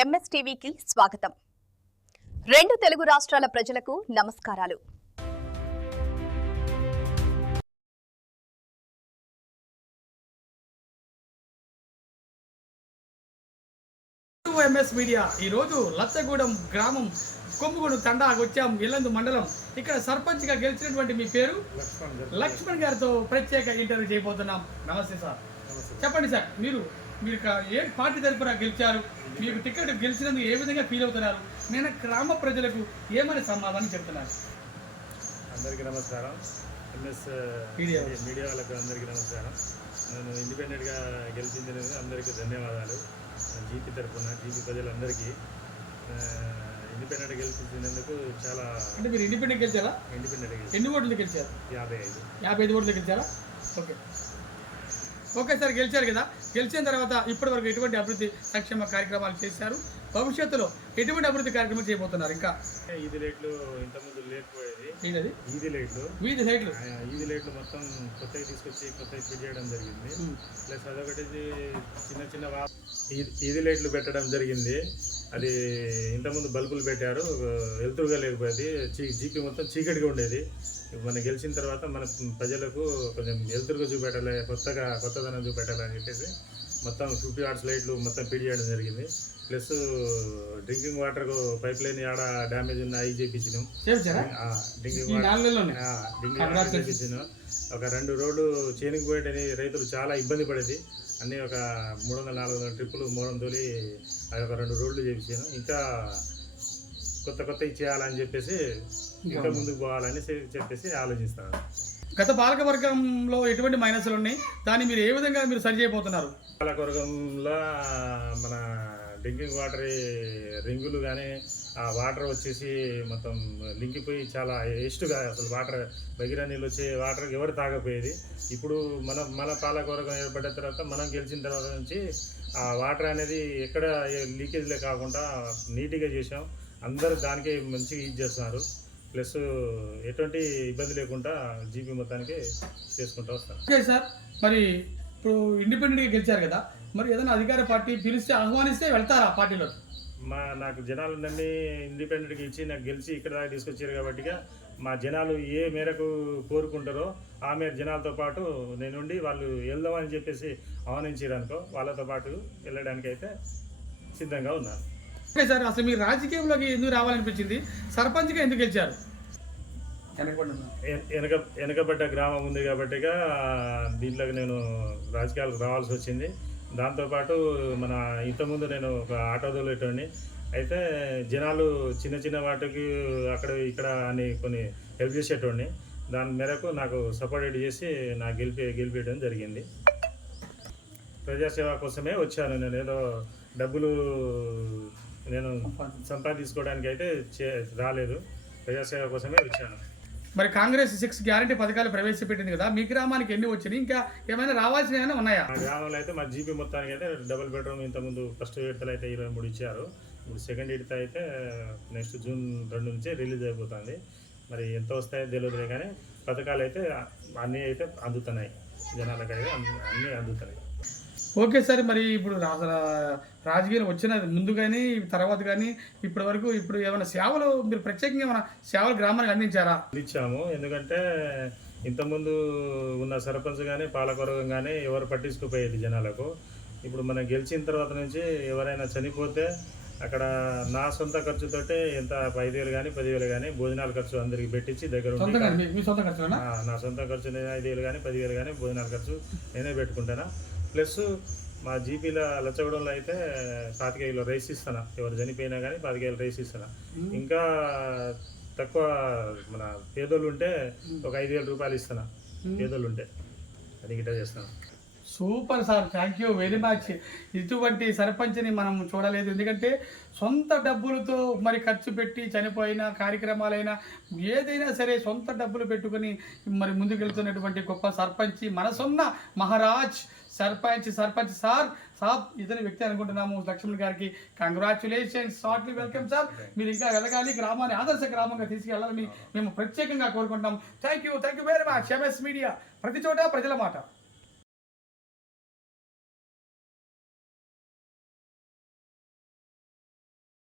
ఎంఎస్టీవీకి స్వాగతం. రెండు తెలుగు రాష్ట్రాల ప్రజలకు నమస్కారాలు. ఎంఎస్ మీడియా ఈరోజు లచ్చగూడెం గ్రామం కొమ్ముగూడు తండాకు వచ్చాం. ఇల్లందు మండలం. ఇక్కడ సర్పంచ్గా గెలిచినటువంటి మీ పేరు లక్ష్మణ్ గారితో ప్రత్యేక ఇంటర్వ్యూ చేయబోతున్నాం. నమస్తే సార్. చెప్పండి సార్, మీరు ఏ పార్టీ తరఫున గెలిచారు? మీకు టికెట్ గెలిచినందుకు ఏ విధంగా ఫీల్ అవుతున్నారు? నేను గ్రామ ప్రజలకు ఏమని సమాధానం చెప్తున్నారు? అందరికీ నమస్కారం. ఎంఎస్ మీడియా వాళ్ళకు అందరికీ నమస్కారం. నేను ఇండిపెండెంట్గా గెలిచించినందుకు అందరికీ ధన్యవాదాలు. జీపీ తరఫున జీపీ ప్రజలందరికీ ఇండిపెండెంట్ గెలిపించినందుకు చాలా. అంటే మీరు ఇండిపెండెంట్ గెలిచారా? ఇండిపెండెంట్. ఎన్ని ఓట్లు గెలిచారు? 55 ఓట్లు గెలిచారా? ఓకే సార్, గెలిచారు కదా. గెలిచిన తర్వాత ఇప్పటి వరకు ఎటువంటి అభివృద్ధి సంక్షేమ కార్యక్రమాలు చేశారు? భవిష్యత్తులో ఎటువంటి అభివృద్ధి కార్యక్రమాలు చేయబోతున్నారు? ఇంకా ఈది లైట్లు ఇంతకుముందు లేకపోయేది. వీధి లైట్లు మొత్తం కొత్తగా తీసుకొచ్చి కొత్తగా ఫిట్ చేయడం జరిగింది. ప్లస్ అదొకటి చిన్న ఈది లైట్లు పెట్టడం జరిగింది. అది ఇంతకుముందు బల్బులు పెట్టారు, వెలుతురుగా లేకపోయేది. జీపీ మొత్తం చీకటిగా ఉండేది. మనం గెలిచిన తర్వాత మన ప్రజలకు కొంచెం వెలుతురుగా చూపెట్టాలి, కొత్తదనం చూపెట్టాలి అని చెప్పేసి మొత్తం 50 వాట్స్ లైట్లు మొత్తం ఫిట్ చేయడం జరిగింది. Plus drinking water pipe line ఆడ డ్యామేజ్ ఉన్న అవి చేయించినాం. Drinking water చేయించినాం. ఒక 2 రోడ్లు చేనికి పోయేటని రైతులు చాలా ఇబ్బంది పడేది. అన్నీ ఒక 300-400 ట్రిప్పులు మూడం తోలి అవి ఒక 2 రోడ్లు చేయించాను. ఇంకా కొత్త చేయాలని చెప్పేసి ఇంకా ముందుకు పోవాలని చెప్పేసి ఆలోచిస్తాను. గత పాలకవర్గంలో ఎటువంటి మైనస్లు ఉన్నాయి, దాన్ని మీరు ఏ విధంగా మీరు సరి చేయబోతున్నారు? పాలకవర్గంలో మన డ్రింకింగ్ వాటర్ రింగులు కానీ ఆ వాటర్ వచ్చేసి మొత్తం లింకిపోయి చాలా వేస్ట్గా అసలు వాటర్ బగిర నీళ్ళు వచ్చే వాటర్ ఎవరు తాగపోయేది. ఇప్పుడు మన పాలకవర్గం ఏర్పడిన తర్వాత మనం గెలిచిన తర్వాత నుంచి ఆ వాటర్ అనేది ఎక్కడ లీకేజ్లే కాకుండా నీట్గా చేసాం. అందరూ దానికే మంచిగా యూజ్ చేస్తున్నారు. ప్లస్ ఎటువంటి ఇబ్బంది లేకుండా జీపీ మొత్తానికి చేసుకుంటూ వస్తాం. ఓకే సార్, మరి ఇప్పుడు ఇండిపెండెంట్గా గెలిచారు కదా, మరి ఏదైనా అధికార పార్టీ పిలిస్తే ఆహ్వానిస్తే వెళ్తారా పార్టీలో? నాకు జనాలు నన్ను ఇండిపెండెంట్గా ఇచ్చి నాకు గెలిచి ఇక్కడ దాకా తీసుకొచ్చారు కాబట్టి మా జనాలు ఏ మేరకు కోరుకుంటారో ఆ మేర జనాలతో పాటు నేనుండి వాళ్ళు వెళ్దామని చెప్పేసి ఆహ్వానించారు అనుకో, వాళ్ళతో పాటు వెళ్ళడానికి అయితే సిద్ధంగా ఉన్నాను. ఓకే సార్, అసలు మీరు రాజకీయంలోకి ఎందుకు రావాలనిపించింది? సర్పంచ్గా ఎందుకు గెలిచారు? వెనకబడ్డ గ్రామం ఉంది కాబట్టి దీంట్లోకి నేను రాజకీయాలకు రావాల్సి వచ్చింది. దాంతోపాటు మన ఇంతకుముందు నేను ఒక ఆటో తోలేటోడిని. అయితే జనాలు చిన్న వాటికి అక్కడ ఇక్కడ అని కొన్ని హెల్ప్ చేసేటోడిని. దాని మేరకు నాకు సపోర్ట్ చేసి నాకు గెలిపేయడం జరిగింది. ప్రజాసేవ కోసమే వచ్చాను. నేను ఏదో డబ్బులు నేను సంపాదించుకోవడానికి అయితే రాలేదు, ప్రజాసేవ కోసమే వచ్చాను. మరి కాంగ్రెస్ 6 గ్యారంటీ పథకాలు ప్రవేశపెట్టింది కదా, మీ గ్రామానికి ఎన్ని వచ్చినాయి? ఇంకా ఏమైనా రావాల్సిన ఏమైనా ఉన్నాయా? మా గ్రామంలో అయితే మా జీపీ మొత్తానికి అయితే డబుల్ బెడ్రూమ్ ఇంతకుముందు ఫస్ట్ విడతలు అయితే 23 ఇచ్చారు. ఇప్పుడు సెకండ్ విడత అయితే నెక్స్ట్ జూన్ 2 నుంచే రిలీజ్ అయిపోతుంది. మరి ఎంత వస్తాయో తెలియదులే, కానీ పథకాలు అయితే అన్నీ అయితే అందుతున్నాయి, జనాలకు అయితే అన్నీ అందుతున్నాయి. ఓకే సార్, మరి ఇప్పుడు రాజకీయాలు వచ్చిన ముందు కానీ తర్వాత కానీ ఇప్పటి వరకు ఇప్పుడు ఏమైనా సేవలు మీరు ప్రత్యేకంగా ఏమైనా సేవలు గ్రామానికి అందించారా? అందించాము. ఎందుకంటే ఇంతకుముందు ఉన్న సర్పంచ్ కానీ పాలకవర్గం కానీ ఎవరు పట్టించుకుపోయేది జనాలకు. ఇప్పుడు మనం గెలిచిన తర్వాత నుంచి ఎవరైనా చనిపోతే అక్కడ నా సొంత ఖర్చుతోటే ఎంత 5,000 కానీ 10,000 కానీ భోజనాల ఖర్చు అందరికి పెట్టించి దగ్గర నా సొంత ఖర్చు 5,000 కానీ 10,000 కానీ భోజనాల ఖర్చు నేనే పెట్టుకుంటాను. ప్లస్ మా జీపీలో లచ్చగూడెంలో అయితే 25,000 రైస్ ఇస్తాను. ఎవరు చనిపోయినా కానీ 25,000 రైస్ ఇస్తాను. ఇంకా తక్కువ మన పేదోళ్ళు ఉంటే ఒక 5,000 రూపాయలు ఇస్తాను. పేదోళ్ళు ఉంటే అది గిట్ట చేస్తాను. Super sir, thank you very much. ఇటువంటి సర్పంచ్ని మనం చూడలేదు. ఎందుకంటే సొంత డబ్బులతో మరి ఖర్చు పెట్టి చనిపోయిన కార్యక్రమాలైనా ఏదైనా సరే సొంత డబ్బులు పెట్టుకుని మరి ముందుకెళ్తున్నటువంటి గొప్ప సర్పంచ్, మనసున్న మహారాజ్ సర్పంచ్ సార్ ఇతని వ్యక్తి అనుకుంటున్నాము. లక్ష్మణ్ గారికి కంగ్రాచులేషన్స్, హార్ట్లీ వెల్కమ్ సార్. మీరు ఇంకా వెలగాలి, గ్రామాన్ని ఆదర్శ గ్రామంగా తీసుకెళ్లాలని మేము ప్రత్యేకంగా కోరుకుంటాం. Thank you very much. MS media, ప్రతి చోట ప్రజల మాట.